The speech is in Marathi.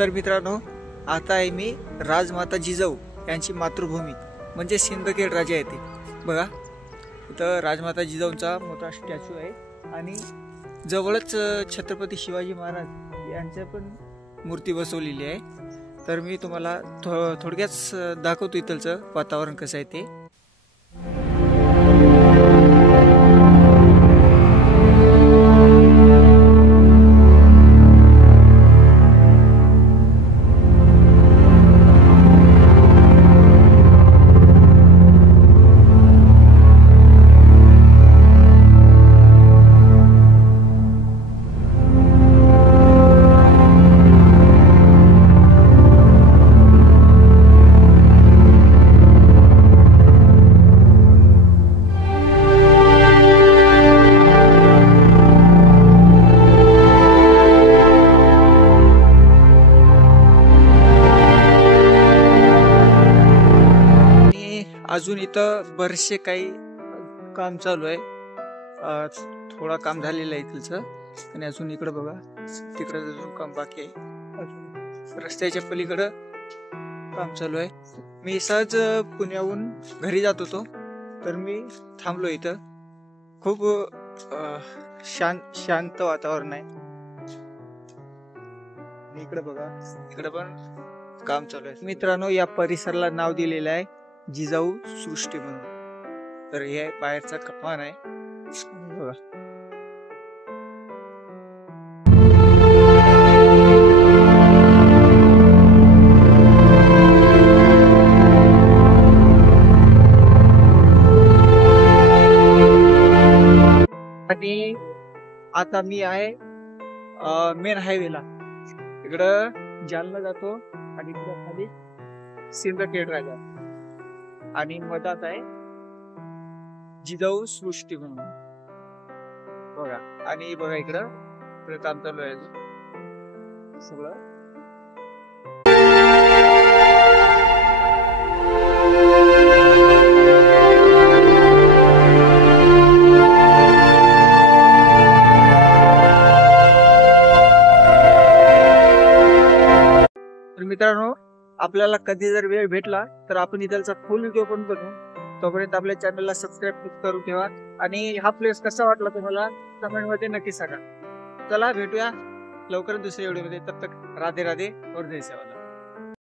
तर मित्रांनो, आता आहे मी राजमाता जिजाऊ यांची मातृभूमी म्हणजे सिंदखेड राजा येथे बघा. इथं राजमाता जिजाऊंचा मोठा स्टॅच्यू आहे आणि जवळच छत्रपती शिवाजी महाराज यांच्या पण मूर्ती बसवलेली आहे. तर मी तुम्हाला थोडक्यात दाखवतो इथलचं वातावरण कसं आहे ते. अजून इथं बरेचसे काही काम चालू आहे. थोडा काम झालेलं आहे इथलचं आणि अजून इकडं बघा, तिकडं अजून काम बाकी आहे. रस्त्याच्या पलीकडं काम चालू आहे. मी सहज पुण्याहून घरी जात होतो तर मी थांबलो इथं. खूप शांत वातावरण आहे. इकडे बघा, इकडे पण काम चालू आहे. मित्रांनो, या परिसराला नाव दिलेलं आहे जिजाऊ सृष्टी म्हणून. तर हे बाहेरचा कमान आहे बघा. आणि आता मी आहे मेन हायवेला. इकडं जालना जातो आणि इकडं खाली सिंदखेड राजा आणि मधात आहे जिजाऊ सृष्टी म्हणून बघा. आणि बघा इकडं काम चालू आहे सगळं. मित्रांनो, आपल्याला कधी जर वेळ भेटला तर आपण इथलचा फुल व्हिडिओ पण बनवू. तोपर्यंत आपल्या चॅनलला सबस्क्राईब करून ठेवा आणि हा प्लेस कसा वाटला तुम्हाला कमेंट मध्ये नक्की सांगा. चला भेटूया लवकर दुसऱ्या व्हिडिओ मध्ये. तब तक राधे राधे और जय सेवालाल.